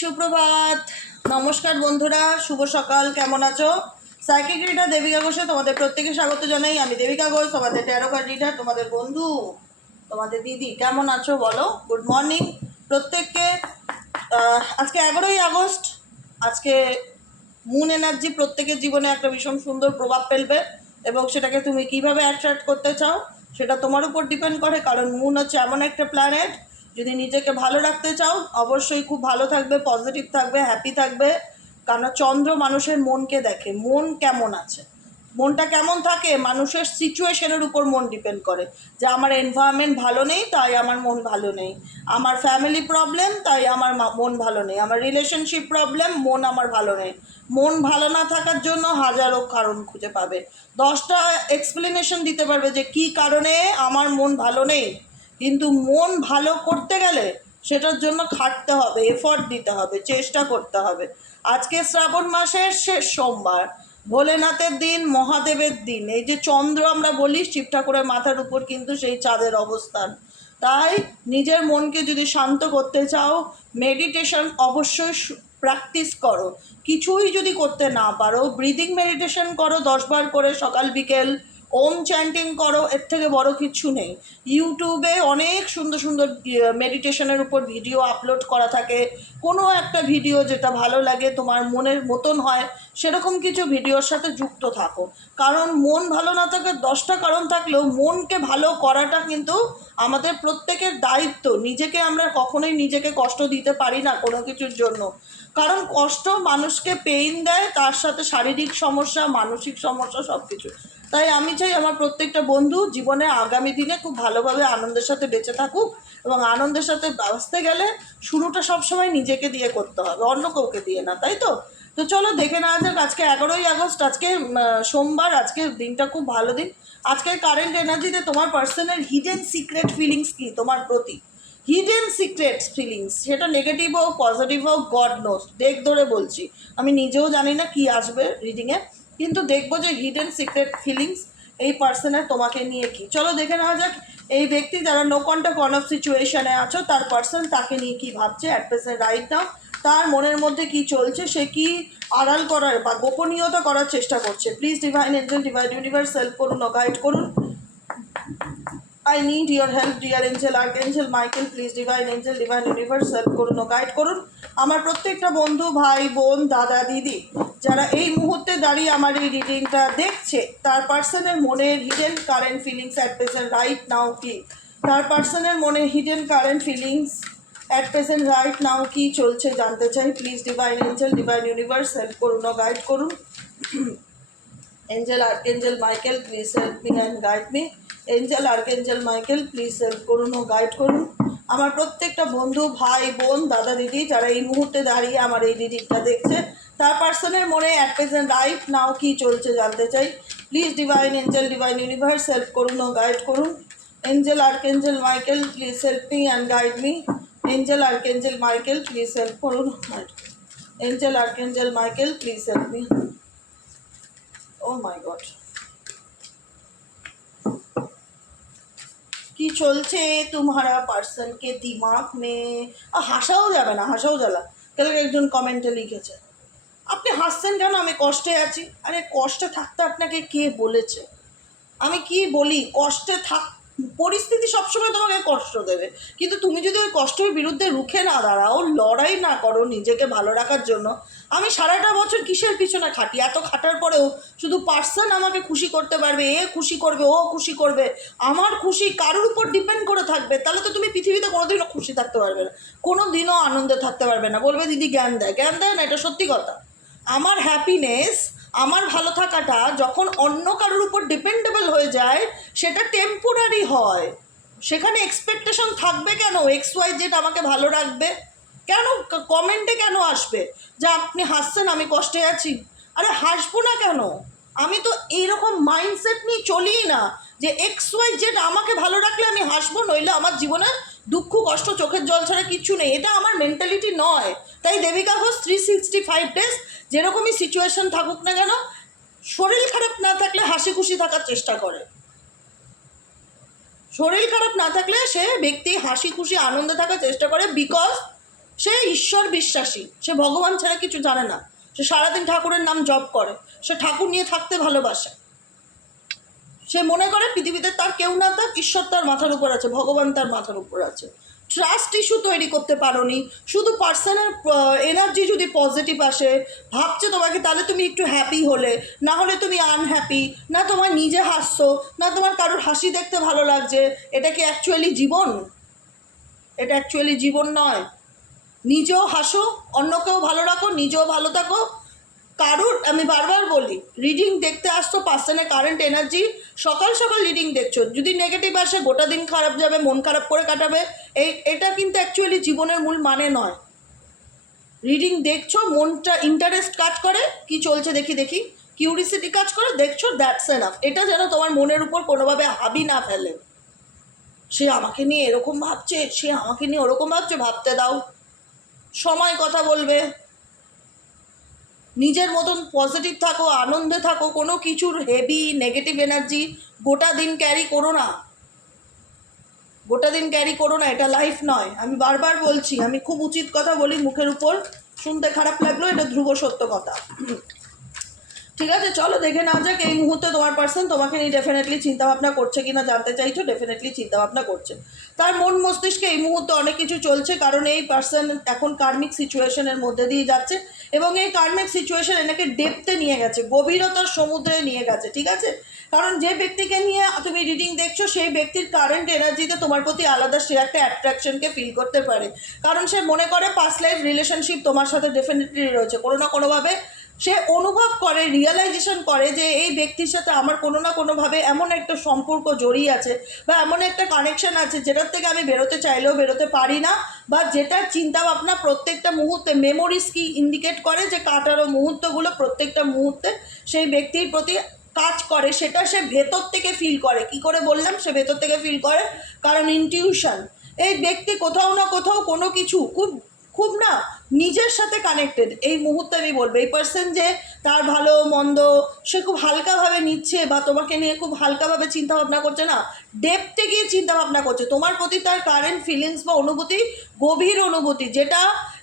সুপ্রভাত, নমস্কার বন্ধুরা, শুভ সকাল। কেমন আছো? সাইকিক রিডার দেবিকা ঘোষে তোমাদের প্রত্যেকে স্বাগত জানাই। আমি দেবিকা ঘোষ, তোমাদের ট্যারো কার্ড রিডার, তোমাদের বন্ধু, তোমাদের দিদি। কেমন আছো বলো? গুড মর্নিং প্রত্যেককে। আজকে 11ই আগস্ট। আজকে মুন এনার্জি প্রত্যেকের জীবনে একটা ভীষণ সুন্দর প্রভাব ফেলবে, এবং সেটাকে তুমি কিভাবে অ্যাট্রাক্ট করতে চাও সেটা তোমার উপর ডিপেন্ড করে। কারণ মুন হচ্ছে এমন একটা প্ল্যানেট, যদি নিজেকে ভালো রাখতে চাও অবশ্যই খুব ভালো থাকবে, পজিটিভ থাকবে, হ্যাপি থাকবে। কারণ চন্দ্র মানুষের মনকে দেখে, মন কেমন আছে, মনটা কেমন থাকে মানুষের সিচুয়েশনের উপর মন ডিপেন্ড করে। যে আমার এনভায়রনমেন্ট ভালো নেই তাই আমার মন ভালো নেই, আমার ফ্যামিলি প্রবলেম তাই আমার মন ভালো নেই, আমার রিলেশনশিপ প্রবলেম, মন আমার ভালো নেই। মন ভালো না থাকার জন্য হাজারো কারণ খুঁজে পাবে, 10টা এক্সপ্লেনেশন দিতে পারবে যে কী কারণে আমার মন ভালো নেই। কিন্তু মন ভালো করতে গেলে সেটার জন্য খাটতে হবে, এফর্ট দিতে হবে, চেষ্টা করতে হবে। আজকে শ্রাবণ মাসের শেষ সোমবার, ভোলেনাথের দিন, মহাদেবের দিন। এই যে চন্দ্র আমরা বলি শিব ঠাকুরের মাথার উপর কিন্তু সেই চাঁদের অবস্থান। তাই নিজের মনকে যদি শান্ত করতে চাও মেডিটেশন অবশ্যই প্র্যাকটিস করো। কিছুই যদি করতে না পারো ব্রিদিং মেডিটেশন করো 10 বার করে সকাল বিকেল, ওম চ্যান্টিং করো, এর থেকে বড় কিছু নেই। ইউটিউবে অনেক সুন্দর সুন্দর মেডিটেশনের উপর ভিডিও আপলোড করা থাকে। কোনো একটা ভিডিও যেটা ভালো লাগে, তোমার মনের মতন হয়, সেরকম কিছু ভিডিওর সাথে যুক্ত থাকো। কারণ মন ভালো না থাকে 10টা কারণ থাকলেও মনকে ভালো করাটা কিন্তু আমাদের প্রত্যেকের দায়িত্ব। নিজেকে আমরা কখনোই নিজেকে কষ্ট দিতে পারি না কোনো কিছুর জন্য, কারণ কষ্ট মানুষকে পেইন দেয়, তার সাথে শারীরিক সমস্যা, মানসিক সমস্যা, সব কিছু। তাই আমি চাই আমার প্রত্যেকটা বন্ধু জীবনে আগামী দিনে খুব ভালোভাবে আনন্দের সাথে বেঁচে থাকুক, এবং আনন্দের সাথে বাঁচতে গেলে শুরুটা সবসময় নিজেকে দিয়ে করতে হবে, অন্য কাউকে দিয়ে না, তাই তো? তো চলো দেখে নেওয়া যাক। আজকে 11ই আগস্ট, আজকে সোমবার, আজকের দিনটা খুব ভালো দিন। আজকের কারেন্ট এনার্জিতে তোমার পার্সনের হিডেন সিক্রেট ফিলিংস কি তোমার প্রতি, হিডেন সিক্রেটস ফিলিংস, সেটা নেগেটিভ হোক পজিটিভ হোক, গড নোস। ডেক ধরে বলছি, আমি নিজেও জানি না কি আসবে রিডিংয়ে, কিন্তু দেখবো যে হিডেন সিক্রেট ফিলিংস এই পার্সনের তোমাকে নিয়ে কি। চলো দেখে নেওয়া যাক এই ব্যক্তি যারা নো কন্ট্যাক্ট ওয়ান অফ সিচুয়েশনে আছো, তার পার্সন তাকে নিয়ে কি ভাবছে অ্যাট প্রেজেন্ট রাইট নাও। তার মনের মধ্যে কি চলছে, সে কি আড়াল করার বা গোপনীয়তা করার চেষ্টা করছে। Please divine angel, divine universe help করুন ও গাইড করুন। I need your help, dear angel, archangel Michael, please divine angel, divine universe help করুন ও গাইড করুন। আমার প্রত্যেকটা বন্ধু, ভাই, বোন, দাদা, দিদি যারা এই মুহূর্তে দাঁড়িয়ে আমার এই রিডিংটা দেখছে, তার পার্সনের মনের hidden current feelings at present right now কি, তার পার্সনের মনে hidden current feelings at present right now কি চলছে জানতে চাই। Please divine angel, divine universe help করুন ও গাইড করুন। Angel archangel Michael please help me and guide me. Angel archangel Michael please help করুন ও গাইড করুন। আমার প্রত্যেকটা বন্ধু, ভাই, বোন, দাদা, দিদি যারা এই মুহূর্তে দাঁড়িয়ে আমার এই রিডিংটা দেখছে, তার পার্সনের মনে অ্যাট প্রেজেন্ট রাইট নাও কি চলছে জানতে চাই। Please divine angel, divine universe help করুন ও গাইড করুন। Angel archangel Michael please help me and guide me. Angel archangel Michael please help করুন। Angel archangel Michael please help me. Oh my God, কি চলছে तुम्हारा पर्सन के दिमाग में? হাসাও যাবে না, হাসাও জ্বালা। কালকে একজন কমেন্টে লিখেছে, আপনি হাসছেন কেন, আমি কষ্টে আছি। আরে কষ্টে থাকতে আপনাকে কে বলেছে? আমি কি বলি, কষ্টে থাক, পরিস্থিতি সবসময় তোমাকে কষ্ট দেবে, কিন্তু তুমি যদি ওই কষ্টের বিরুদ্ধে রুখে না দাঁড়াও, লড়াই না করো নিজেকে ভালো রাখার জন্য। আমি সারাটা বছর কিসের পিছনে খাটি, এত খাটার পরেও শুধু পার্সন আমাকে খুশি করতে পারবে, এ খুশি করবে, ও খুশি করবে, আমার খুশি কারোর উপর ডিপেন্ড করে থাকবে, তাহলে তো তুমি পৃথিবীতে কোনোদিনও খুশি থাকতে পারবে না, কোনো দিনও আনন্দে থাকতে পারবে না। বলবে দিদি জ্ঞান দেয়, জ্ঞান দেয় না, এটা সত্যি কথা। আমার হ্যাপিনেস, আমার ভালো থাকাটা যখন অন্য কারোর উপর ডিপেন্ডেবল হয়ে যায়, সেটা টেম্পোরারি হয়। সেখানে এক্সপেকটেশন থাকবে কেন এক্স ওয়াই জেড আমাকে ভালো রাখবে? কেন কমেন্টে কেন আসবে যে আপনি হাসছেন আমি কষ্টে আছি? আরে হাসবো না কেন? আমি তো এইরকম মাইন্ডসেট নিয়ে চলিই না যে এক্স ওয়াই জেড আমাকে ভালো রাখলে আমি হাসবো, নইলে আমার জীবনে দুঃখ, কষ্ট, চোখের জল ছাড়া কিচ্ছু নেই। এটা আমার মেন্টালিটি নয়। তাই দেবিকা ঘোষ 365 ডেজ যেরকমই সিচুয়েশন থাকুক না কেন, শরীর খারাপ না থাকলে হাসি খুশি থাকার চেষ্টা করে। শরীর খারাপ না থাকলে সে ব্যক্তি হাসি খুশি আনন্দে থাকার চেষ্টা করে, বিকজ সে ঈশ্বর বিশ্বাসী, সে ভগবান ছাড়া কিছু জানে না, সে সারাদিন ঠাকুরের নাম জপ করে, সে ঠাকুর নিয়ে থাকতে ভালোবাসে, সে মনে করে পৃথিবীতে তার কেউ না থাক, ঈশ্বর তার মাথার উপর আছে, ভগবান তার মাথার উপর আছে। ট্রাস্ট ইস্যু তৈরি করতে পারোনি, শুধু পার্সোনাল এনার্জি যদি পজিটিভ আসে, ভাবছে তোমাকে, তাহলে তুমি একটু হ্যাপি হলে, না হলে তুমি আনহ্যাপি, না তোমার নিজে হাসছো, না তোমার কারোর হাসি দেখতে ভালো লাগছে। এটা কি অ্যাকচুয়ালি জীবন? এটা অ্যাকচুয়ালি জীবন নয়। নিজেও হাসো, অন্যকেও ভালো রাখো, নিজেও ভালো থাকো। কারুর, আমি বারবার বলি, রিডিং দেখতে আসতো পার্সনের কারেন্ট এনার্জি, সকাল সকাল রিডিং দেখছো, যদি নেগেটিভ আসে গোটা দিন খারাপ যাবে, মন খারাপ করে কাটাবে। এটা কিন্তু অ্যাকচুয়ালি জীবনের মূল মানে নয়। রিডিং দেখছো, মনটা ইন্টারেস্ট কাজ করে, কি চলছে দেখি দেখি, কিউরিসিটি কাজ করে, দেখছো, দ্যাটস এনাফ। এটা যেন তোমার মনের উপর কোনোভাবে হাবি না ফেলে। সে আমাকে নিয়ে এরকম ভাবছে, সে আমাকে নিয়ে ওরকম ভাবছে, ভাবতে দাও, সময় কথা বলবে। নিজের মতন পজিটিভ থাকো, আনন্দে থাকো, কোনো কিছুর হেভি নেগেটিভ এনার্জি গোটা দিন ক্যারি করো না, গোটা দিন ক্যারি করো না, এটা লাইফ নয়। আমি বারবার বলছি, আমি খুব উচিত কথা বলি মুখের উপর, শুনতে খারাপ লাগলো, এটা ধ্রুব সত্য কথা। ঠিক আছে, চলো দেখে না যাক এই মুহূর্তে তোমার পার্সন তোমাকে নিয়ে ডেফিনেটলি চিন্তাভাবনা করছে কিনা জানতে চাইছো। ডেফিনেটলি চিন্তাভাবনা করছে, তার মন মস্তিষ্কে এই মুহূর্তে অনেক কিছু চলছে, কারণ এই পার্সন এখন কার্মিক সিচুয়েশনের মধ্যে দিয়ে যাচ্ছে, এবং এই কার্মিক সিচুয়েশন এনাকে ডেপথে নিয়ে গেছে, গভীরতার সমুদ্রে নিয়ে গেছে। ঠিক আছে, কারণ যে ব্যক্তিকে নিয়ে তুমি রিডিং দেখছো, সেই ব্যক্তির কারেন্ট এনার্জিতে তোমার প্রতি আলাদা সে একটা অ্যাট্রাকশনকে ফিল করতে পারে, কারণ সে মনে করে পাস্ট লাইফ রিলেশনশিপ তোমার সাথে ডেফিনেটলি রয়েছে। কোনো না কোনোভাবে সে অনুভব করে, রিয়েলাইজেশন করে যে এই ব্যক্তির সাথে আমার কোনো না কোনোভাবে এমন একটা সম্পর্ক জড়িয়ে আছে, বা এমন একটা কানেকশন আছে যেটার থেকে আমি বেরোতে চাইলেও বেরোতে পারি না, বা যেটার চিন্তাভাবনা প্রত্যেকটা মুহূর্তে, মেমোরিজ কি ইন্ডিকেট করে যে কাটারো মুহূর্তগুলো প্রত্যেকটা মুহূর্তে সেই ব্যক্তির প্রতি কাজ করে, সেটা সে ভেতর থেকে ফিল করে। কি করে বললাম সে ভেতর থেকে ফিল করে? কারণ ইনটিউশন। এই ব্যক্তি কোথাও না কোথাও কোনো কিছু খুব খুব না নিজের সাথে কানেক্টেড। এই মুহূর্তে আমি বলবো এই পার্সন যে তার ভালো মন্দ সে খুব হালকাভাবে নিচ্ছে, বা তোমাকে নিয়ে খুব হালকাভাবে চিন্তা ভাবনা করছে না, ডেপথে গিয়ে চিন্তা ভাবনা করছে তোমার প্রতি। তার কারেন্ট ফিলিংস বা অনুভূতি, গভীর অনুভূতি, যেটা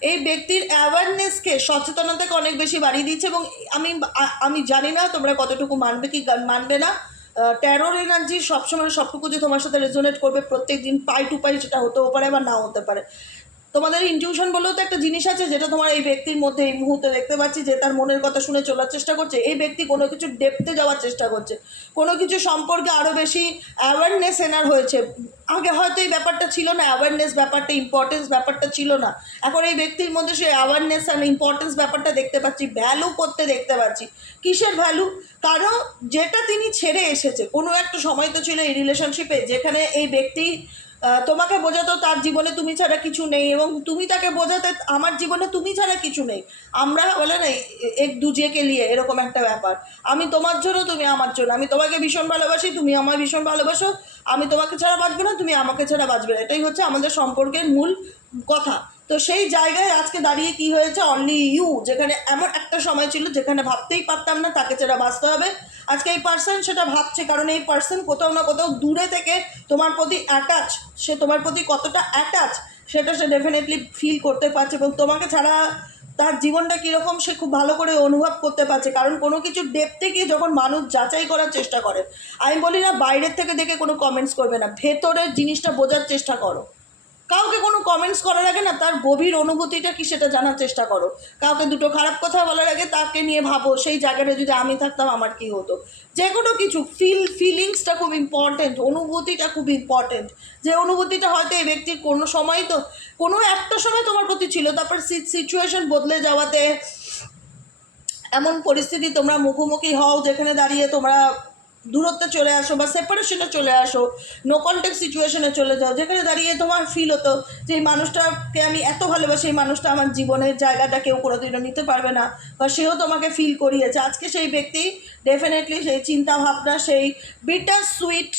এই ব্যক্তির অ্যাওয়ারনেসকে, সচেতনতাকে অনেক বেশি বাড়িয়ে দিচ্ছে। এবং আমি জানি না তোমরা কতটুকু মানবে কি মানবে না, ট্যারোর এনার্জি সবসময় সবটুকু যে তোমার সাথে রেজোনেট করবে প্রত্যেক দিন পাই টু পাই, সেটা হতেও পারে বা নাও হতে পারে। তোমাদের ইনটিউশন বলেও তো একটা জিনিস আছে, যেটা তোমার এই ব্যক্তির মধ্যে এই মুহূর্তে দেখতে পাচ্ছি যে তার মনের কথা শুনে চলার চেষ্টা করছে। এই ব্যক্তি কোনো কিছু ডেপথে যাওয়ার চেষ্টা করছে, কোনো কিছু সম্পর্কে আরও বেশি অ্যাওয়ারনেস এনার হয়েছে। আগে হয়তো এই ব্যাপারটা ছিল না, অ্যাওয়ারনেস ব্যাপারটা, ইম্পর্টেন্স ব্যাপারটা ছিল না। এখন এই ব্যক্তির মধ্যে সেই অ্যাওয়ারনেস অ্যান্ড ইম্পর্টেন্স ব্যাপারটা দেখতে পাচ্ছি, ভ্যালু করতে দেখতে পাচ্ছি। কিসের ভ্যালু? কারণ যেটা তিনি ছেড়ে এসেছে, কোনো একটা সময় তো ছিল এই রিলেশনশিপে যেখানে এই ব্যক্তি তোমাকে বোঝাতো তার জীবনে তুমি ছাড়া কিছু নেই, এবং তুমি তাকে বোঝাতে আমার জীবনে তুমি ছাড়া কিছু নেই। আমরা বলে না এক দুজেকে নিয়ে এরকম একটা ব্যাপার, আমি তোমার জন্য তুমি আমার জন্য, আমি তোমাকে ভীষণ ভালোবাসি, তুমি আমায় ভীষণ ভালোবাসো, আমি তোমাকে ছাড়া বাঁচবে না, তুমি আমাকে ছাড়া বাঁচবে না। এটাই হচ্ছে আমাদের সম্পর্কের মূল কথা। তো সেই জায়গায় আজকে দাঁড়িয়ে কি হয়েছে, অনলি ইউ, যেখানে এমন একটা সময় ছিল যেখানে ভাবতেই পারতাম না তাকে ছাড়া বাঁচতে হবে, আজকে এই পার্সন সেটা ভাবছে। কারণ এই পার্সন কোথাও না কোথাও দূরে থেকে তোমার প্রতি অ্যাটাচ, সে তোমার প্রতি কতটা অ্যাটাচ সেটা সে ডেফিনেটলি ফিল করতে পারছে, এবং তোমাকে ছাড়া তার জীবনটা কীরকম সে খুব ভালো করে অনুভব করতে পারছে। কারণ কোনো কিছু ডেপথে গিয়ে যখন মানুষ যাচাই করার চেষ্টা করে, আমি বলি না বাইরের থেকে দেখে কোনো কমেন্টস করবে না, ভেতরের জিনিসটা বোঝার চেষ্টা করো। কাউকে কোনো কমেন্টস করার আগে না তার গভীর অনুভূতিটা কি সেটা জানার চেষ্টা করো। কাউকে দুটো খারাপ কথা বলার আগে তাকে নিয়ে ভাবো সেই জায়গাটা যদি আমি থাকতাম আমার কী হতো। যে কোনো কিছু ফিলিংসটা খুব ইম্পর্টেন্ট, অনুভূতিটা খুব ইম্পর্টেন্ট। যে অনুভূতিটা হয়তো এই ব্যক্তির কোনো সময় তো কোনো একটা সময় তোমার প্রতি ছিল, তারপর সিচুয়েশন বদলে যাওয়াতে এমন পরিস্থিতি তোমরা মুখোমুখি হও যেখানে দাঁড়িয়ে তোমরা দূরত্বে চলে আসো বা সেপারেশনে চলে আসো, নো কন্ট্যাক্ট সিচুয়েশনে চলে যাও, যেখানে দাঁড়িয়ে তোমার ফিল হতো যে এই মানুষটাকে আমি এত ভালোবাসি, এই মানুষটা আমার জীবনের জায়গাটা কেউ কোনোদিনও নিতে পারবে না, বা সেও তোমাকে ফিল করিয়েছে। আজকে সেই ব্যক্তি ডেফিনেটলি সেই চিন্তাভাবনা, সেই বিটার সুইট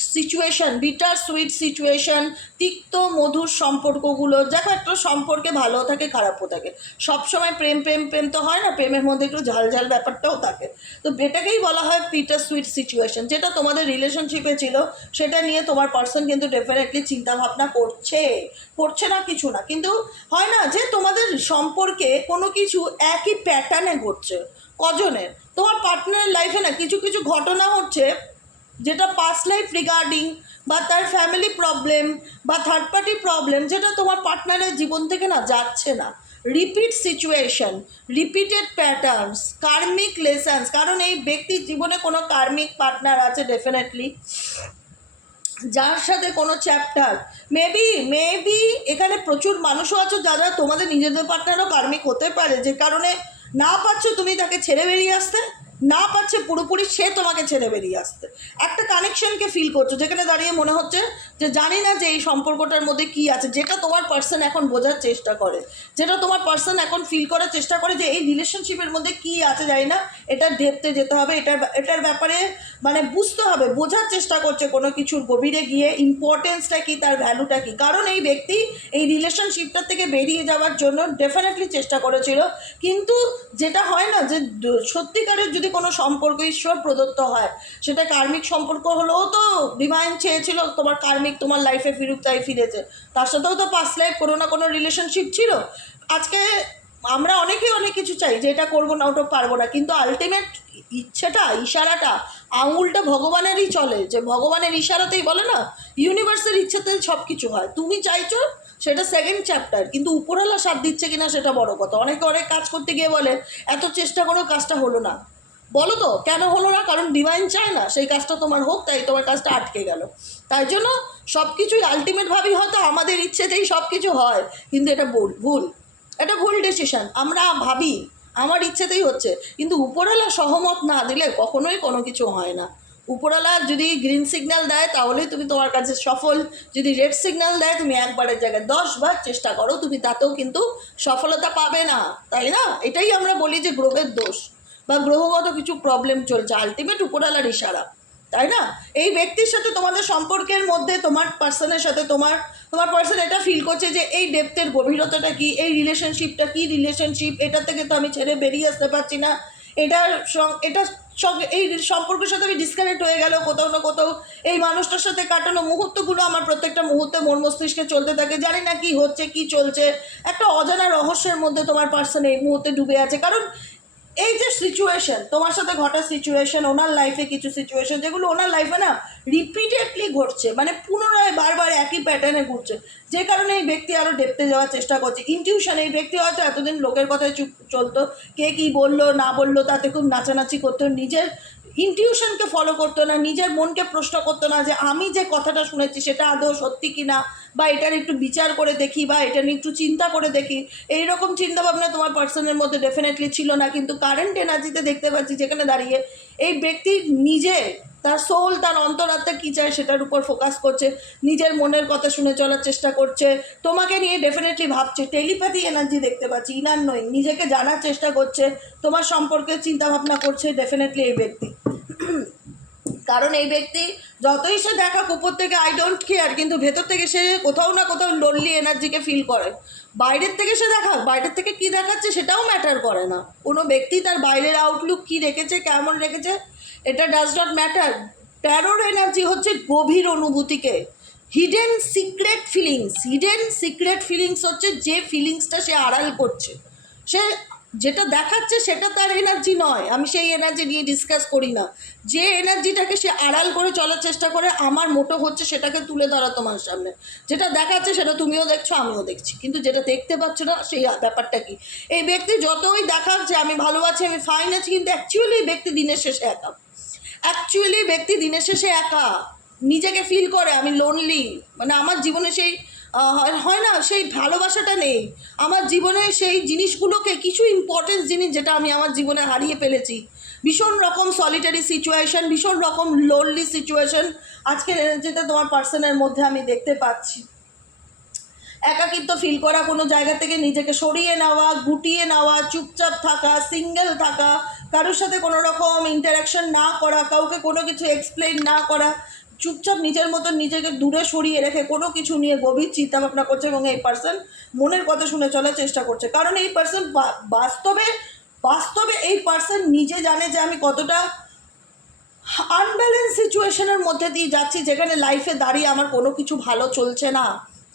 সিচুয়েশন, তিক্ত মধুর সম্পর্কগুলো, দেখো একটা সম্পর্কে ভালো থাকে খারাপও থাকে, সবসময় প্রেম প্রেম প্রেম তো হয় না, প্রেমের মধ্যে একটু ঝাল ঝাল ব্যাপারটাও থাকে। তো এটাকেই বলা হয় বিটার সুইট সিচুয়েশন, যে যেটা তোমাদের রিলেশনশিপে ছিল সেটা নিয়ে তোমার পার্সন কিন্তু ডেফিনেটলি চিন্তাভাবনা করছে না কিছু না, কিন্তু হয় না যে তোমাদের সম্পর্কে কোনো কিছু একই প্যাটার্নে ঘটছে কজনের, তোমার পার্টনারের লাইফে না কিছু কিছু ঘটনা হচ্ছে যেটা পাস্ট লাইফ রিগার্ডিং বা তার ফ্যামিলি প্রবলেম বা থার্ড পার্টি প্রবলেম, যেটা তোমার পার্টনারের জীবন থেকে না যাচ্ছে না। রিপিট সিচুয়েশন, রিপিটেড প্যাটার্নস, কার্মিক লেসন্স, কারণ এই ব্যক্তির জীবনে কোনো কার্মিক পার্টনার আছে ডেফিনেটলি, যার সাথে কোনো চ্যাপ্টার মেবি এখানে প্রচুর মানুষও আছো যারা তোমাদের নিজেদের পার্টনারও কার্মিক হতে পারে, যে কারণে না পারছো তুমি তাকে ছেড়ে বেরিয়ে আসতে, না পারছে পুরোপুরি সে তোমাকে ছেড়ে বেরিয়ে আসতে। একটা কানেকশনকে ফিল করছো যেখানে দাঁড়িয়ে মনে হচ্ছে যে জানি না যে এই সম্পর্কটার মধ্যে কী আছে, যেটা তোমার পার্সন এখন বোঝার চেষ্টা করে, যেটা তোমার পার্সন এখন ফিল করার চেষ্টা করে যে এই রিলেশনশিপের মধ্যে কী আছে জানি না, এটার ডেপথে যেতে হবে, এটার ব্যাপারে মানে বুঝতে হবে, বোঝার চেষ্টা করছে কোনো কিছুর গভীরে গিয়ে ইম্পর্টেন্সটা কী, তার ভ্যালুটা কী। কারণ এই ব্যক্তি এই রিলেশনশিপটার থেকে বেরিয়ে যাওয়ার জন্য ডেফিনেটলি চেষ্টা করেছিল, কিন্তু যেটা হয় না যে সত্যিকারের যদি কোনো সম্পর্ক ঈশ্বর প্রদত্ত হয়, সেটা কার্মিক সম্পর্ক হলেও তো ডিভাইন চেয়েছিল তোমার কার্মিক তোমার লাইফে ফিরুক, তাই ফিরেছে। তার সাথেও তো পাস্ট লাইফ কোনো না কোনো রিলেশনশিপ ছিল। আজকে আমরা অনেকেই অনেক কিছু চাই যে এটা করবো না ওটা পারবো না, কিন্তু আলটিমেট ইচ্ছেটা ইশারাটা আঙুলটা ভগবানেরই চলে, যে ভগবানের ইশারাতেই বলে না ইউনিভার্সের ইচ্ছেতেই সব কিছু হয়। তুমি চাইছো সেটা সেকেন্ড চ্যাপ্টার, কিন্তু উপরওয়ালা সাথ দিচ্ছে কিনা সেটা বড় কথা। অনেকে অনেক কাজ করতে গিয়ে বলে এত চেষ্টা করেও কাজটা হলো না, বলো তো কেন হলো না? কারণ ডিভাইন চায় না সেই কাজটা তোমার হোক, তাই তোমার কাজটা আটকে গেল। তাই জন্য সব কিছুই আলটিমেটভাবেই হয়তো আমাদের ইচ্ছেতেই সব কিছু হয়, কিন্তু এটা ভুল ডিসিশন। আমরা ভাবি আমার ইচ্ছেতেই হচ্ছে, কিন্তু উপরওয়ালা সহমত না দিলে কখনোই কোনো কিছু হয় না। উপরওয়ালা যদি গ্রিন সিগন্যাল দেয় তাহলেই তুমি তোমার কাছে সফল, যদি রেড সিগন্যাল দেয় তুমি একবারের জায়গায় 10বার চেষ্টা করো, তুমি তাতেও কিন্তু সফলতা পাবে না, তাই না? এটাই আমরা বলি যে গ্রহের দোষ বা গ্রহগত কিছু প্রবলেম চলছে, আলটিমেট উপরওয়ালার ইশারা, তাই না? এই ব্যক্তির সাথে তোমাদের সম্পর্কের মধ্যে তোমার পার্সনের সাথে তোমার পার্সন এটা ফিল করছে যে এই ডেপথের গভীরতাটা কি, এই রিলেশনশিপটা কি রিলেশনশিপ, এটা থেকে তো আমি ছেড়ে বেরিয়ে আসতে পারছি না, এটা সঙ্গে এই সম্পর্কের সাথে আমি ডিসকানেক্ট হয়ে গেল কোথাও না কোথাও। এই মানুষটার সাথে কাটানো মুহূর্তগুলো আমার প্রত্যেকটা মুহূর্তে মন মস্তিষ্কে চলতে থাকে, জানি না কি হচ্ছে কি চলছে, একটা অজানা রহস্যের মধ্যে তোমার পার্সন এই মুহূর্তে ডুবে আছে। কারণ এই যে সিচুয়েশন তোমার সাথে ঘটা সিচুয়েশন, ওনার লাইফে কিছু সিচুয়েশন যেগুলো ওনার লাইফে না রিপিটেডলি ঘটছে, মানে পুনরায় বারবার একই প্যাটার্নে ঘুরছে, যে কারণে এই ব্যক্তি আরও ডেপতে যাওয়ার চেষ্টা করছে। ইনটিউশন, এই ব্যক্তি হয়তো এতদিন লোকের কথায় চুপ চলতো, কে কী বললো না বললো তাতে খুব নাচানাচি করতো, নিজের ইনটিউশনকে ফলো করতো না, নিজের মনকে প্রশ্ন করতো না যে আমি যে কথাটা শুনেছি সেটা আদৌ সত্যি কি না, বা এটার একটু বিচার করে দেখি, বা এটা নিয়ে একটু চিন্তা করে দেখি। এইরকম চিন্তাভাবনা তোমার পার্সনের মধ্যে ডেফিনেটলি ছিল না, কিন্তু কারেন্ট এনার্জিতে দেখতে পাচ্ছি যেখানে দাঁড়িয়ে এই ব্যক্তি নিজে তার সোল, তার অন্তরাত্মা কী চায় সেটার উপর ফোকাস করছে, নিজের মনের কথা শুনে চলার চেষ্টা করছে, তোমাকে নিয়ে ডেফিনেটলি ভাবছে, টেলিপ্যাথি এনার্জি দেখতে পাচ্ছি, ইনার নোয়িং, নিজেকে জানার চেষ্টা করছে, তোমার সম্পর্কে চিন্তাভাবনা করছে ডেফিনেটলি এই ব্যক্তি। কারণ এই ব্যক্তি যতই সে দেখাক উপর থেকে আই ডোন্ট কেয়ার, কিন্তু ভেতর থেকে সে কোথাও না কোথাও লোনলি এনার্জিকে ফিল করে। বাইরের থেকে সে দেখাক, বাইরের থেকে কী দেখাচ্ছে সেটাও ম্যাটার করে না। কোনো ব্যক্তি তার বাইরের আউটলুক কী রেখেছে, কেমন রেখেছে, এটা ডাজ নট ম্যাটার। ট্যারোর এনার্জি হচ্ছে গভীর অনুভূতিকে, হিডেন সিক্রেট ফিলিংস হচ্ছে যে ফিলিংসটা সে আড়াল করছে। সে যেটা দেখাচ্ছে সেটা তার এনার্জি নয়, আমি সেই এনার্জি নিয়ে ডিসকাস করি না। যে এনার্জিটাকে সে আড়াল করে চলার চেষ্টা করে, আমার মোটো হচ্ছে সেটাকে তুলে ধরা তোমার সামনে। যেটা দেখাচ্ছে সেটা তুমিও দেখছো আমিও দেখছি, কিন্তু যেটা দেখতে পাচ্ছ না সেই ব্যাপারটা কি। এই ব্যক্তি যতই দেখাচ্ছে আমি ভালো আছি, আমি ফাইন আছি, কিন্তু অ্যাকচুয়ালি ব্যক্তি দিনের শেষে একা নিজেকে ফিল করে আমি লোনলি, মানে আমার জীবনে সেই হয় না সেই ভালোবাসাটা নেই, আমার জীবনে সেই জিনিসগুলোকে কিছু ইম্পর্টেন্স জিনিস যেটা আমি আমার জীবনে হারিয়ে ফেলেছি। ভীষণ রকম সলিটারি সিচুয়েশন, ভীষণ রকম লোনলি সিচুয়েশন আজকে যেটা তোমার পার্সনের মধ্যে আমি দেখতে পাচ্ছি। একাকিত্ব ফিল করা, কোনো জায়গা থেকে নিজেকে সরিয়ে নেওয়া, গুটিয়ে নেওয়া, চুপচাপ থাকা, সিঙ্গেল থাকা, কারোর সাথে কোনো রকম ইন্টারাকশন না করা, কাউকে কোনো কিছু এক্সপ্লেইন না করা, চুপচাপ নিজের মতন নিজেকে দূরে সরিয়ে রেখে কোনো কিছু নিয়ে গভীর চিন্তাভাবনা করছে, এবং এই পার্সন মনের কথা শুনে চলার চেষ্টা করছে। কারণ এই পার্সন বাস্তবে এই পার্সন নিজে জানে যে আমি কতটা আনব্যালেন্স সিচুয়েশনের মধ্যে দিয়ে যাচ্ছি, যেখানে লাইফে দাঁড়িয়ে আমার কোনো কিছু ভালো চলছে না,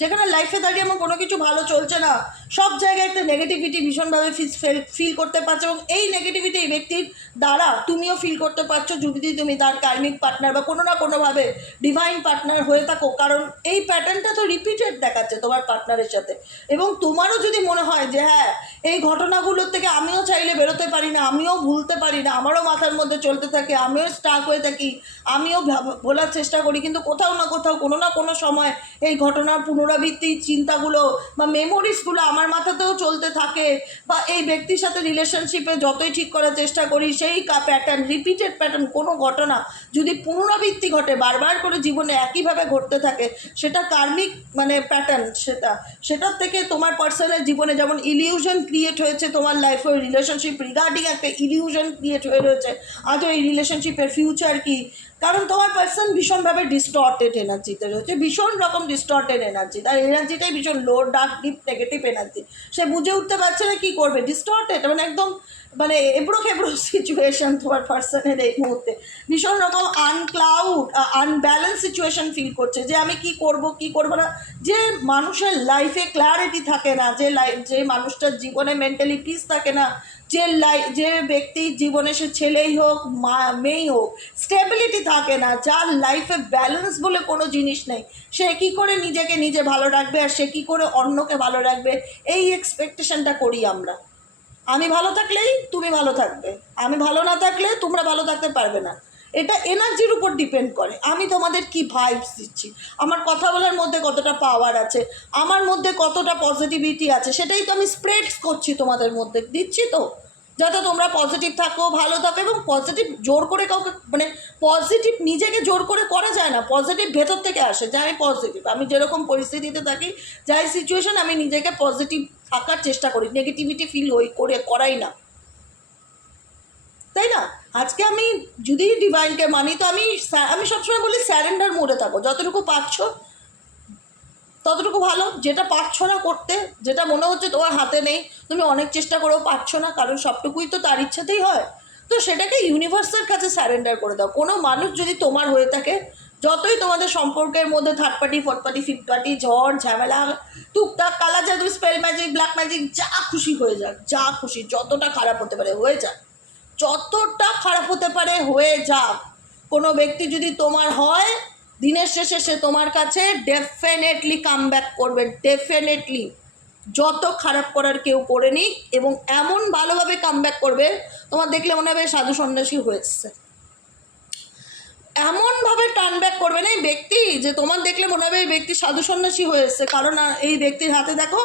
যেখানে লাইফে দাঁড়িয়ে আমার কোনো কিছু ভালো চলছে না, সব জায়গায় একটা নেগেটিভিটি ভীষণভাবে ফিল করতে পারছো, এবং এই নেগেটিভিটি এই ব্যক্তির দ্বারা তুমিও ফিল করতে পারছো যদি তুমি তার কার্মিক পার্টনার বা কোনো না কোনোভাবে ডিভাইন পার্টনার হয়ে থাকো। কারণ এই প্যাটার্নটা তো রিপিটেড দেখাচ্ছে তোমার পার্টনারের সাথে, এবং তোমারও যদি মনে হয় যে হ্যাঁ এই ঘটনাগুলোর থেকে আমিও চাইলে বেরোতে পারি না, আমিও ভুলতে পারি না, আমারও মাথার মধ্যে চলতে থাকে, আমিও স্টাক হয়ে থাকি, আমিও ভোলার চেষ্টা করি, কিন্তু কোথাও না কোথাও কোনো না কোনো সময় এই ঘটনার পুনরাবৃত্তি চিন্তাগুলো বা মেমোরিজগুলো আমার মাথাতেও চলতে থাকে, বা এই ব্যক্তির সাথে রিলেশনশিপে যতই ঠিক করার চেষ্টা করি সেই প্যাটার্ন, রিপিটেড প্যাটার্ন, কোনো ঘটনা যদি পুনরাবৃত্তি ঘটে বারবার করে জীবনে একইভাবে ঘটতে থাকে, সেটা কার্মিক মানে প্যাটার্ন, সেটার থেকে তোমার পার্সোনাল জীবনে যেমন ইলিউশন ক্রিয়েট হয়েছে, তোমার লাইফে রিলেশনশিপ রিগার্ডিং একটা ইলিউশন ক্রিয়েট হয়ে রয়েছে, আজও এই রিলেশনশিপের ফিউচার কি, কারণ তোমার পার্সন ভীষণভাবে ডিস্টর্টেড এনার্জিতে রয়েছে, ভীষণ রকম ডিস্টর্টেড এনার্জি, তার এনার্জিটাই ভীষণ লো, ডার্ক, ডিপ, নেগেটিভ এনার্জি, সে বুঝে উঠতে পারছে না কী করবে, ডিস্টর্টেড, মানে একদম মানে এবড়ো খেবড়ো সিচুয়েশন তোমার পার্সনের এই মুহূর্তে, ভীষণ রকম আনব্যালেন্স সিচুয়েশন ফিল করছে যে আমি কি করব না, যে মানুষের লাইফে ক্ল্যারিটি থাকে না, যে মানুষটার জীবনে মেন্টালি পিস থাকে না, যে ব্যক্তির জীবনে সে ছেলেই হোক মেয়েই হোক স্টেবিলিটি থাকে না, যার লাইফে ব্যালেন্স বলে কোনো জিনিস নেই, সে কী করে নিজেকে নিজে ভালো রাখবে আর সে কী করে অন্যকে ভালো রাখবে, এই এক্সপেকটেশনটা করি আমরা। আমি ভালো থাকলেই তুমি ভালো থাকবে, আমি ভালো না থাকলে তোমরা ভালো থাকতে পারবে না, এটা এনার্জির উপর ডিপেন্ড করে। আমি তোমাদের কি ভাইবস দিচ্ছি, আমার কথা বলার মধ্যে কতটা পাওয়ার আছে, আমার মধ্যে কতটা পজিটিভিটি আছে, সেটাই তো আমি স্প্রেড করছি তোমাদের মধ্যে, দিচ্ছি তো, যাতে তোমরা পজিটিভ থাকো, ভালো থাকো, এবং পজিটিভ জোর করে কাউকে মানে পজিটিভ নিজেকে জোর করে করা যায় না, পজিটিভ ভেতর থেকে আসে যে আমি পজিটিভ, আমি যেরকম পরিস্থিতিতে থাকি, যাই সিচুয়েশন, আমি নিজেকে পজিটিভ থাকার চেষ্টা করি, নেগেটিভিটি ফিল করাই না, তাই না? আজকে আমি যদি ডিভাইনকে মানি তো আমি সবসময় বলি স্যারেন্ডার মোডে থাকো, যতটুকু পাচ্ছ ততটুকু ভালো, যেটা পারছো না করতে, যেটা মনে হচ্ছে তোমার হাতে নেই, তুমি অনেক চেষ্টা করেও পারছো না, কারণ সবটুকুই তো তার ইচ্ছাতেই হয়, তো সেটাকে ইউনিভার্সের কাছে স্যারেন্ডার করে দাও। কোনো মানুষ যদি তোমার হয়ে থাকে, যতই তোমাদের সম্পর্কের মধ্যে third party, fourth party, fifth party, ঝড় ঝামেলা, টুকটাক, কালা জাদু, স্পেল ম্যাজিক, ব্ল্যাক ম্যাজিক, যা খুশি হয়ে যাক, যা খুশি, যতটা খারাপ হতে পারে হয়ে যাক, যতটা খারাপ হতে পারে হয়ে যাক, কোনো ব্যক্তি যদি তোমার হয়, দিনের শেষে সে তোমার কাছে ডেফিনেটলি কাম ব্যাক করবে, ডেফিনেটলি, যত খারাপ করার কেউ করে নিক, এবং এমন ভালোভাবে কাম ব্যাক করবে তোমার দেখলে মনে হবে সাধু সন্ন্যাসী হয়েছে, এমনভাবে টার্ন ব্যাক করবে না এই ব্যক্তি যে তোমার দেখলে মনে হবে এই ব্যক্তি সাধু সন্ন্যাসী হয়েছে, কারণ এই ব্যক্তির হাতে দেখো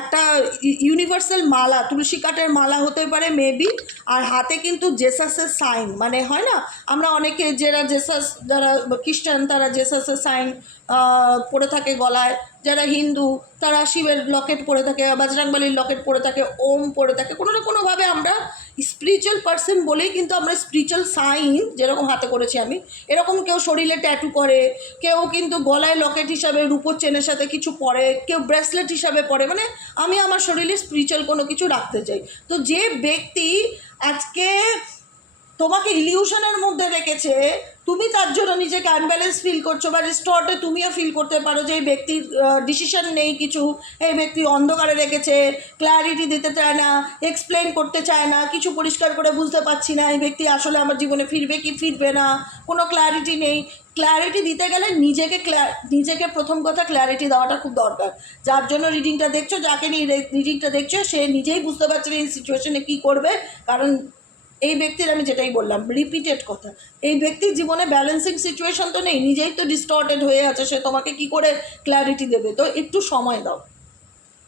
একটা ইউনিভার্সাল মালা, তুলসী কাঠের মালা হতে পারে মেবি, আর হাতে কিন্তু জেসাসের সাইন, মানে হয় না আমরা অনেকে যারা খ্রিস্টান তারা জেসাসের সাইন পরে থাকে গলায়, যারা হিন্দু তারা শিবের লকেট পরে থাকে, বজরংবলীর লকেট পরে থাকে, ওম পরে থাকে, কোনো না কোনোভাবে আমরা স্পিরিচুয়াল পার্সন বলেই কিন্তু আমরা স্পিরিচুয়াল সাইন যেরকম হাতে করেছি আমি, এরকম কেউ শরীরে ট্যাটু করে, কেউ কিন্তু গলায় লকেট হিসাবে রূপোর চেনের সাথে কিছু পরে, কেউ ব্রেসলেট হিসাবে পরে, মানে আমি আমার শরীরে স্পিরিচুয়াল কোনো কিছু রাখতে চাই। তো যে ব্যক্তি আজকে তোমাকে ইলিউশনের মধ্যে রেখেছে, তুমি তার জন্য নিজেকে আনব্যালেন্স ফিল করছো, বা রিস্টর্টে তুমিও ফিল করতে পারো যে এই ব্যক্তির ডিসিশন নেই কিছু, এই ব্যক্তি অন্ধকারে রেখেছে, ক্ল্যারিটি দিতে চায় না, এক্সপ্লেন করতে চায় না, কিছু পরিষ্কার করে বুঝতে পারছি না এই ব্যক্তি আসলে আমার জীবনে ফিরবে কি ফিরবে না, কোনো ক্ল্যারিটি নেই। ক্ল্যারিটি দিতে গেলে নিজেকে প্রথম কথা ক্ল্যারিটি দেওয়াটা খুব দরকার। যার জন্য রিডিংটা দেখছো, যাকে নিয়ে রিডিংটা দেখছো, সে নিজেই বুঝতে পারছে না এই সিচুয়েশনে কী করবে, কারণ এই ব্যক্তির আমি যেটাই বললাম রিপিটেড কথা, এই ব্যক্তির জীবনে ব্যালেন্সিং সিচুয়েশন তো নেই, নিজেই তো ডিস্টর্টেড হয়ে আছে, সে তোমাকে কি করে ক্ল্যারিটি দেবে? তো একটু সময় দাও,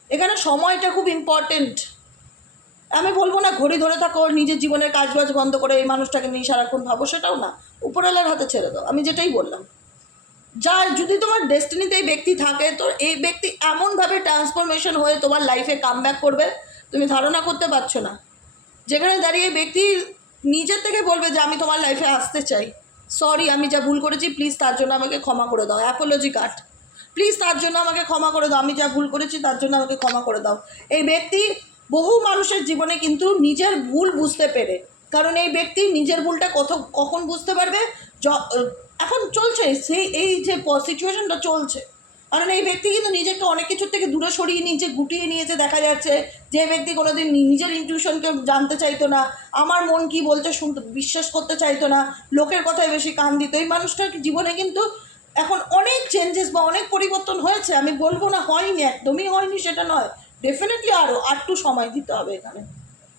এখানে সময়টা খুব ইম্পর্টেন্ট। আমি বলবো না ঘড়ি ধরে থাকো, নিজের জীবনের কাজবাজ বন্ধ করে এই মানুষটাকে নিয়ে সারাক্ষণ ভাবো, সেটাও না, উপরওয়ালার হাতে ছেড়ে দাও, আমি যেটাই বললাম। যদি তোমার ডেস্টিনিতে এই ব্যক্তি থাকে, তো এই ব্যক্তি এমনভাবে ট্রান্সফরমেশন হয়ে তোমার লাইফে কামব্যাক করবে তুমি ধারণা করতে পারছো না, যেখানে দাঁড়িয়ে ব্যক্তি নিজের থেকে বলবে যে আমি তোমার লাইফে আসতে চাই, সরি আমি যা ভুল করেছি প্লিজ তার জন্য আমাকে ক্ষমা করে দাও, অ্যাপোলজি কার্ড, প্লিজ তার জন্য আমাকে ক্ষমা করে দাও, আমি যা ভুল করেছি তার জন্য আমাকে ক্ষমা করে দাও। এই ব্যক্তি বহু মানুষের জীবনে কিন্তু নিজের ভুল বুঝতে পেরে, কারণ এই ব্যক্তি নিজের ভুলটা কখন বুঝতে পারবে, এখন চলছে সেই এই যে সিচুয়েশনটা চলছে, কারণ এই ব্যক্তি কিন্তু নিজেকে অনেক কিছুর থেকে দূরে সরিয়ে নিয়েছে, গুটিয়ে নিয়েছে। দেখা যাচ্ছে যে ব্যক্তি কোনোদিন নিজের ইনটিউশনকে জানতে চাইতো না, আমার মন কি বলছে শুনতে বিশ্বাস করতে চাইতো না, লোকের কথায় বেশি কান দিত, এই মানুষটার জীবনে কিন্তু এখন অনেক চেঞ্জেস বা অনেক পরিবর্তন হয়েছে। আমি বলবো না হয়নি, একদমই হয়নি সেটা নয়, ডেফিনেটলি আরও একটু সময় দিতে হবে এখানে।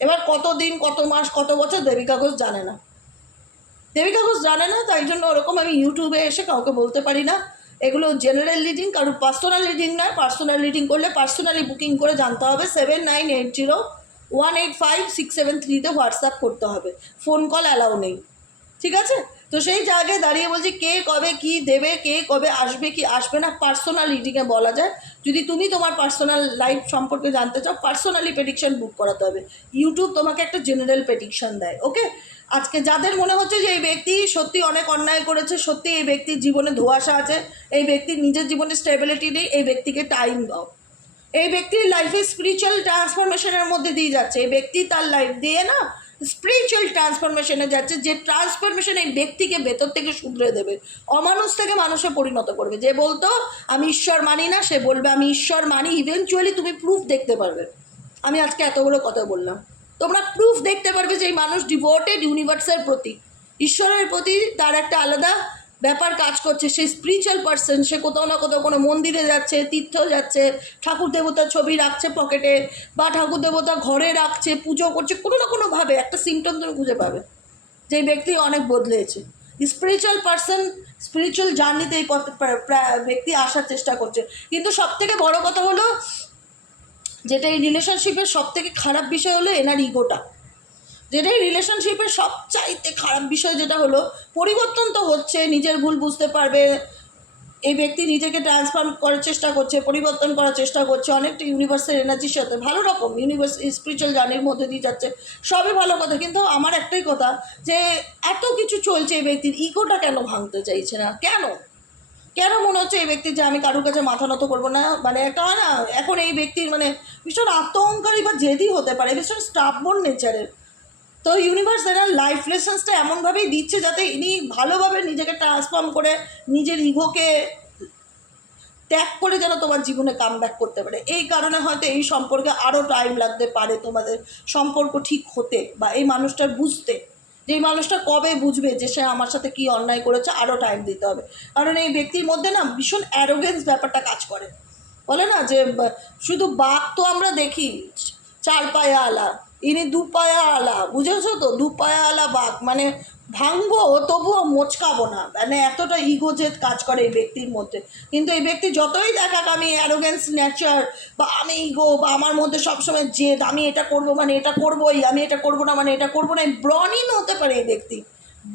এবার কত দিন, কত মাস, কত বছর দেবিকা ঘোষ জানে না, দেবিকা ঘোষ জানে না, তাই জন্য ওরকম আমি ইউটিউবে এসে কাউকে বলতে পারি না। এগুলো জেনারেল লিডিং, কারোর পার্সোনাল লিডিং নয়। পার্সোনাল লিডিং করলে পার্সোনালি বুকিং করে জানতে হবে। 7980185673 হোয়াটসঅ্যাপ করতে হবে, ফোন কল অ্যালাউ নেই, ঠিক আছে? তো সেই জায়গায় দাঁড়িয়ে বলছি, কে কবে কি দেবে, কে কবে আসবে কি আসবে না, পার্সোনাল রিডিংয়ে বলা যায়। যদি তুমি তোমার পার্সোনাল লাইফ সম্পর্কে জানতে চাও, পার্সোনালি প্রেডিকশন বুক করাতে হবে। ইউটিউব তোমাকে একটা জেনারেল প্রেডিকশন দেয়, ওকে? আজকে যাদের মনে হচ্ছে যে এই ব্যক্তি সত্যি অনেক অন্যায় করেছে, সত্যি এই ব্যক্তির জীবনে ধোঁয়াশা আছে, এই ব্যক্তির নিজের জীবনে স্টেবিলিটি নেই, এই ব্যক্তিকে টাইম দাও। এই ব্যক্তির লাইফে স্পিরিচুয়াল ট্রান্সফরমেশনের মধ্যে দিয়ে যাচ্ছে, এই ব্যক্তি তার লাইফ দিয়ে না স্পিরিচুয়াল ট্রান্সফরমেশনে যাচ্ছে, যে ট্রান্সফরমেশন এই ব্যক্তিকে ভেতর থেকে শুধরে দেবে, অমানুষ থেকে মানুষে পরিণত করবে। যে বলতো আমি ঈশ্বর মানি না, সে বলবে আমি ঈশ্বর মানি। ইভেনচুয়ালি তুমি প্রুফ দেখতে পারবে। আমি আজকে এতগুলো কথা বললাম, তোমরা প্রুফ দেখতে পারবে যে এই মানুষ ডিভোটেড ইউনিভার্সের প্রতি, ঈশ্বরের প্রতি তার একটা আলাদা ব্যাপার কাজ করছে। সেই স্পিরিচুয়াল পার্সন, সে কোথাও না কোথাও কোনো মন্দিরে যাচ্ছে, তীর্থ যাচ্ছে, ঠাকুর দেবতার ছবি রাখছে পকেটে, বা ঠাকুর দেবতা ঘরে রাখছে, পুজো করছে, কোনো না কোনোভাবে একটা সিমটম তুমি খুঁজে পাবে যে ব্যক্তি অনেক বদলেছে। স্পিরিচুয়াল পার্সন স্পিরিচুয়াল জার্নিতে এই ব্যক্তি আসার চেষ্টা করছে। কিন্তু সবথেকে বড় কথা হলো, যেটা এই রিলেশনশিপের সবথেকে খারাপ বিষয় হলো এনার ইগোটা। যেটা এই রিলেশনশিপের সবচাইতে খারাপ বিষয় যেটা হলো, পরিবর্তন তো হচ্ছে, নিজের ভুল বুঝতে পারবে, এই ব্যক্তি নিজেকে ট্রান্সফর্ম করার চেষ্টা করছে, পরিবর্তন করার চেষ্টা করছে, অনেকটা ইউনিভার্সের এনার্জির সাথে ভালো রকম ইউনিভার্স স্পিরিচুয়াল জার্নির মধ্যে দিয়ে যাচ্ছে, সবই ভালো কথা। কিন্তু আমার একটাই কথা, যে এত কিছু চলছে, এই ব্যক্তির ইগোটা কেন ভাঙতে চাইছে না? কেন কেন মনে হচ্ছে এই ব্যক্তির যে আমি কারোর কাছে মাথা নত করবো না? মানে একটা হয় না, এখন এই ব্যক্তির মানে ভীষণ আত্মঅহংকারী বা জেদি হতে পারে, ভীষণ স্টাববর্ন নেচারের। তো ইউনিভার্স এরা লাইফ লেসন্সটা এমনভাবেই দিচ্ছে যাতে ইনি ভালোভাবে নিজেকে ট্রান্সফর্ম করে নিজের ইগোকে ত্যাগ করে যেন তোমার জীবনে কাম ব্যাক করতে পারে। এই কারণে হয়তো এই সম্পর্কে আরও টাইম লাগতে পারে তোমাদের সম্পর্ক ঠিক হতে, বা এই মানুষটার বুঝতে, যে এই মানুষটা কবে বুঝবে যে সে আমার সাথে কী অন্যায় করেছে, আরও টাইম দিতে হবে। কারণ এই ব্যক্তির মধ্যে না ভীষণ অ্যারোগেন্স ব্যাপারটা কাজ করে। বলে না যে শুধু বাঘ তো আমরা দেখি চার পায়া আলা, ইনি দু পায়া আলা, বুঝেছো তো? দু পায়া আলা বাঘ, মানে ভাঙবো তবুও মোচকাবো না, মানে এতটা ইগো জেদ কাজ করে এই ব্যক্তির মধ্যে। কিন্তু এই ব্যক্তি যতই দেখাক আমি অ্যারোগেন্স নেচার, বা আমি ইগো, বা আমার মধ্যে সবসময় জেদ, আমি এটা করবো মানে এটা করবোই, আমি এটা করবো না মানে এটা করবো না, ব্রনিন হতে পারে এই ব্যক্তি,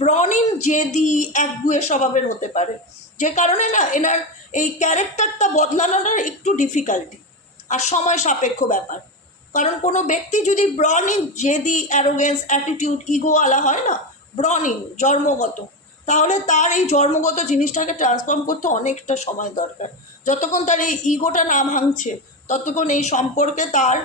ব্রনিন জেদি একগুয়ে স্বভাবের হতে পারে। যে কারণে না এনার এই ক্যারেক্টারটা বদলানোটা একটু ডিফিকাল্টি আর সময় সাপেক্ষ ব্যাপার। কারণ কোনো ব্যক্তি যদি ব্রনিন জেদি অ্যারোগেন্স অ্যাটিটিউড ইগোওয়ালা হয় না, ব্রনিন জন্মগত, তাহলে তার এই জন্মগত জিনিসটাকে ট্রান্সফর্ম করতে অনেকটা সময় দরকার। যতক্ষণ তার এই ইগোটা না ভাঙছে, ততক্ষণ এই সম্পর্কে তার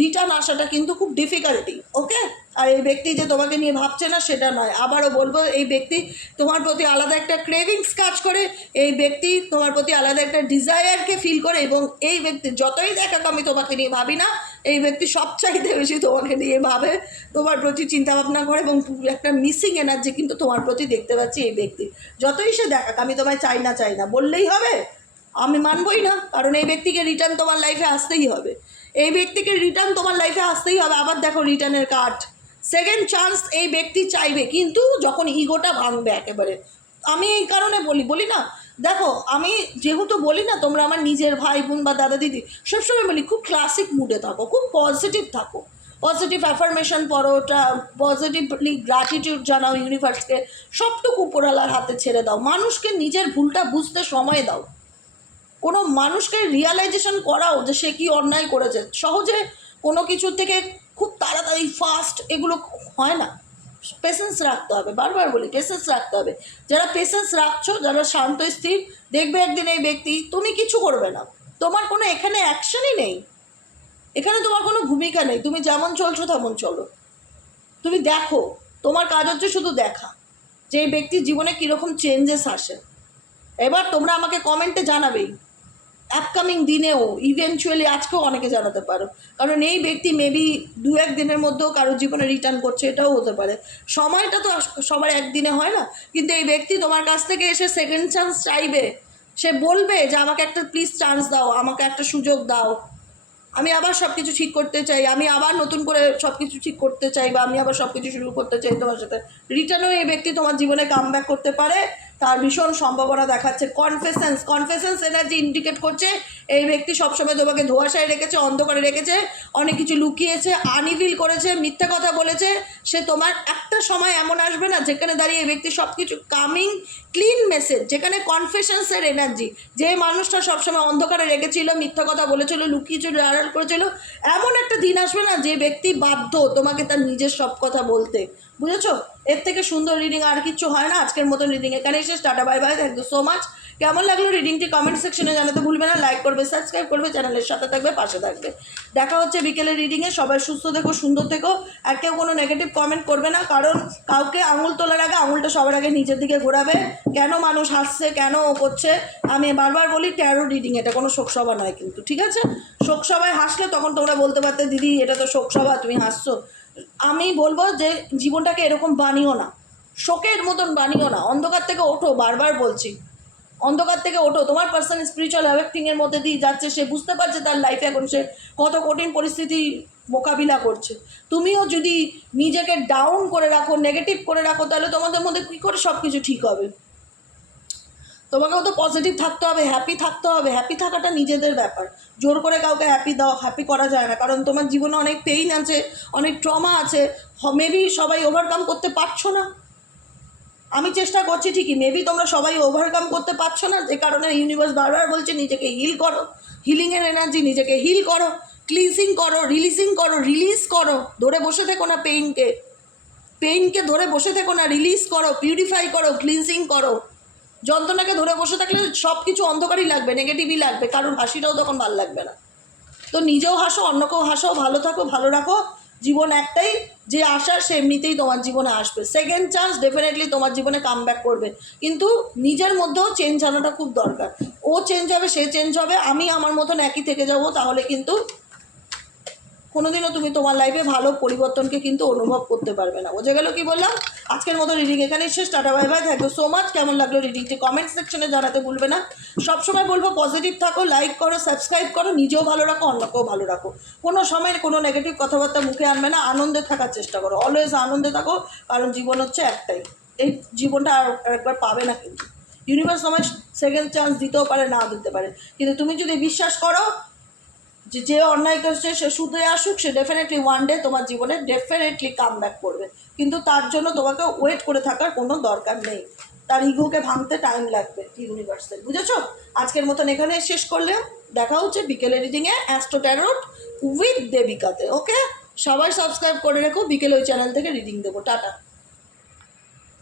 রিটার্ন আসাটা কিন্তু খুব ডিফিকাল্টি, ওকে? আর এই ব্যক্তি যে তোমাকে নিয়ে ভাবছে না সেটা নয়, আবারও বলবো, এই ব্যক্তি তোমার প্রতি আলাদা একটা ক্রেভিংস কাজ করে, এই ব্যক্তি তোমার প্রতি আলাদা একটা ডিজায়ারকে ফিল করে, এবং এই ব্যক্তি যতই দেখাক আমি তোমাকে নিয়ে ভাবি না, এই ব্যক্তি সবচাইতে বেশি তোমাকে নিয়ে ভাবে, তোমার প্রতি চিন্তাভাবনা করে, এবং একটা মিসিং এনার্জি কিন্তু তোমার প্রতি দেখতে পাচ্ছি এই ব্যক্তি। যতই সে দেখাক আমি তোমায় চাই না বললেই হবে? আমি মানবই না, কারণ এই ব্যক্তিকে রিটার্ন তোমার লাইফে আসতেই হবে, এই ব্যক্তিকে রিটার্ন তোমার লাইফে আসতেই হবে। আবার দেখো রিটার্নের কার্ড, সেকেন্ড চান্স এই ব্যক্তি চাইবে, কিন্তু যখন ইগোটা ভাঙবে একেবারে। আমি এই কারণে বলি না, দেখো আমি যেহেতু বলি না, তোমরা আমার নিজের ভাই বোন বা দাদা দিদি, সবসময় বলি খুব ক্লাসিক মুডে থাকো, খুব পজিটিভ থাকো, পজিটিভ অ্যাফার্মেশন পড়ো, পজিটিভলি গ্র্যাটিটিউড জানাও ইউনিভার্সকে, সবটুকু উপরওয়ালার হাতে ছেড়ে দাও, মানুষকে নিজের ভুলটা বুঝতে সময় দাও, কোনো মানুষকে রিয়ালাইজেশন করাও যে সে কী অন্যায় করেছে। সহজে কোনো কিছু থেকে খুব তাড়াতাড়ি ফাস্ট এগুলো হয় না, পেশেন্স রাখতে হবে, বারবার বলি পেশেন্স রাখতে হবে। যারা পেশেন্স রাখছো, যারা শান্ত স্থির, দেখবে একদিন এই ব্যক্তি, তুমি কিছু করবে না, তোমার কোনো এখানে অ্যাকশনই নেই, এখানে তোমার কোনো ভূমিকা নেই, তুমি যেমন চলছো তেমন চলো, তুমি দেখো, তোমার কাজ হচ্ছে শুধু দেখা, যে এই ব্যক্তির জীবনে কীরকম চেঞ্জেস আসে। এবার তোমরা আমাকে কমেন্টে জানাবেই, আপকামিং দিনেও ইভেনচুয়ালি আজকেও অনেকে জানাতে পারো, কারণ এই ব্যক্তি মেবি 2-1 দিনের মধ্যেও কারোর জীবনে রিটার্ন করছে, এটাও হতে পারে। সময়টা তো সবার একদিনে হয় না, কিন্তু এই ব্যক্তি তোমার কাছ থেকে এসে সেকেন্ড চান্স চাইবে। সে বলবে যে আমাকে একটা প্লিজ চান্স দাও, আমাকে একটা সুযোগ দাও, আমি আবার সব কিছু ঠিক করতে চাই, আমি আবার নতুন করে সব কিছু ঠিক করতে চাই, বা আমি আবার সব কিছু শুরু করতে চাই তোমার সাথে। রিটার্নও এই ব্যক্তি তোমার জীবনে কামব্যাক করতে পারে, তার ভীষণ সম্ভাবনা দেখাচ্ছে। কনফেসেন্স এনার্জি ইন্ডিকেট করছে এই ব্যক্তি সবসময় তোমাকে ধোঁয়াশায় রেখেছে, অন্ধকারে রেখেছে, অনেক কিছু লুকিয়েছে, আনইভিল করেছে, মিথ্যা কথা বলেছে। সে তোমার একটা সময় এমন আসবে না যেখানে দাঁড়িয়ে এই ব্যক্তি সব কিছু কামিং ক্লিন মেসেজ, যেখানে কনফেশনসের এনার্জি, যে মানুষটা সবসময় অন্ধকারে রেখেছিল, মিথ্যা কথা বলেছিল, লুকিয়েছিল, আড়াল করেছিল, এমন একটা দিন আসবে না যে ব্যক্তি বাধ্য তোমাকে তার নিজের সব কথা বলতে। বুঝেছো? এর থেকে সুন্দর রিডিং আর কিছু হয় না। আজকের মতন রিডিং এখানেই শেষ। Tata, bye bye, thank you so much. কেমন লাগলো রিডিংটি কমেন্ট সেকশনে জানাতে ভুলবে না। লাইক করবে, সাবস্ক্রাইব করবে, চ্যানেলের সাথে থাকবে, পাশে থাকবে। দেখা হচ্ছে বিকেলের রিডিংয়ে। সবাই সুস্থ থেকো, সুন্দর থেকো, আর কেউ কোনো নেগেটিভ কমেন্ট করবে না, কারণ কাউকে আঙুল তোলার আগে আঙুলটা সবার আগে নিজের দিকে ঘোরাবে। কেন মানুষ হাসছে, কেন ও করছে, আমি বারবার বলি ট্যারো রিডিং, এটা কোনো শোকসভা নয় কিন্তু, ঠিক আছে? শোকসভায় হাসলে তখন তোমরা বলতে পারতে দিদি এটা তো শোকসভা, তুমি হাসছো। আমি বলবো যে জীবনটাকে এরকম বানিও না, শোকের মতন বানিও না। অন্ধকার থেকে ওঠো, বারবার বলছি, অন্ধকার থেকে ওঠো। তোমার পার্সন স্পিরিচুয়াল অ্যাওয়েকনিংয়ের মধ্যে দিয়ে যাচ্ছে, সে বুঝতে পারছে তার লাইফে এখন সে কত কঠিন পরিস্থিতি মোকাবিলা করছে। তুমিও যদি নিজেকে ডাউন করে রাখো, নেগেটিভ করে রাখো, তাহলে তোমাদের মধ্যে কী করে সব কিছু ঠিক হবে? তোমাকেও তো পজিটিভ থাকতে হবে, হ্যাপি থাকতে হবে। হ্যাপি থাকাটা নিজেদের ব্যাপার, জোর করে কাউকে হ্যাপি করা যায় না, কারণ তোমার জীবনে অনেক পেইন আছে, অনেক ট্রমা আছে। মেবি সবাই ওভারকাম করতে পারছো না, আমি চেষ্টা করছি ঠিকই, মেবি তোমরা সবাই ওভারকাম করতে পারছো না, যে কারণে ইউনিভার্স বারবার বলছে নিজেকে হিল করো, হিলিংয়ের এনার্জি, নিজেকে হিল করো, ক্লিনজিং করো, রিলিজিং করো, রিলিজ করো। ধরে বসে থেকো না পেইনকে ধরে বসে থেকো না, রিলিজ করো, পিউরিফাই করো, ক্লিনজিং করো। যন্ত্রণাকে ধরে বসে থাকলে সব কিছু অন্ধকারই লাগবে, নেগেটিভই লাগবে, কারণ হাসিটাও তখন ভালো লাগবে না। তো নিজেও হাসো, অন্যকেও হাসো, ভালো থাকো, ভালো রাখো। জীবন একটাই, যে আসার সে এমনিতেই তোমার জীবনে আসবে। সেকেন্ড চান্স ডেফিনেটলি তোমার জীবনে কামব্যাক করবে, কিন্তু নিজের মধ্যেও চেঞ্জ আনাটা খুব দরকার। ও চেঞ্জ হবে, সে চেঞ্জ হবে, আমি আমার মতন একই থেকে যাব, তাহলে কিন্তু কোনোদিনও তুমি তোমার লাইফে ভালো পরিবর্তনকে কিন্তু অনুভব করতে পারবে না। বোঝা গেল কি বললাম? আজকের মতো রিডিং এখানেই শেষ। Tata, bye bye, thank you so much. কেমন লাগলো রিডিংটি কমেন্ট সেকশনে জানাতে ভুলবে না। সবসময় বলবো পজিটিভ থাকো, লাইক করো, সাবস্ক্রাইব করো, নিজেও ভালো রাখো, অন্যকেও ভালো রাখো। কোনো সময় কোনো নেগেটিভ কথাবার্তা মুখে আনবে না, আনন্দে থাকার চেষ্টা করো, অলওয়েজ আনন্দে থাকো, কারণ জীবন হচ্ছে একটাই, এই জীবনটা আর একবার পাবে না। কিন্তু ইউনিভার্স তোমায় সেকেন্ড চান্স দিতেও পারে, না দিতে পারে, কিন্তু তুমি যদি বিশ্বাস করো যে অন্যায় করছে সে শুধরে আসুক, সে ডেফিনেটলি ওয়ান ডে তোমার জীবনে ডেফিনেটলি কাম ব্যাক করবে। কিন্তু তার জন্য তোমাকে ওয়েট করে থাকার কোনো দরকার নেই, তার ইগোকে ভাঙতে টাইম লাগবে ইউনিভার্সের। বুঝেছো? আজকের মতন এখানে শেষ করলে। দেখা হচ্ছে বিকেলের রিডিংয়ে অ্যাস্ট্রো ট্যারোট উইথ দেবিকাতে। ওকে, সবাই সাবস্ক্রাইব করে রেখো, বিকেলে ওই চ্যানেল থেকে রিডিং দেবো। টাটা।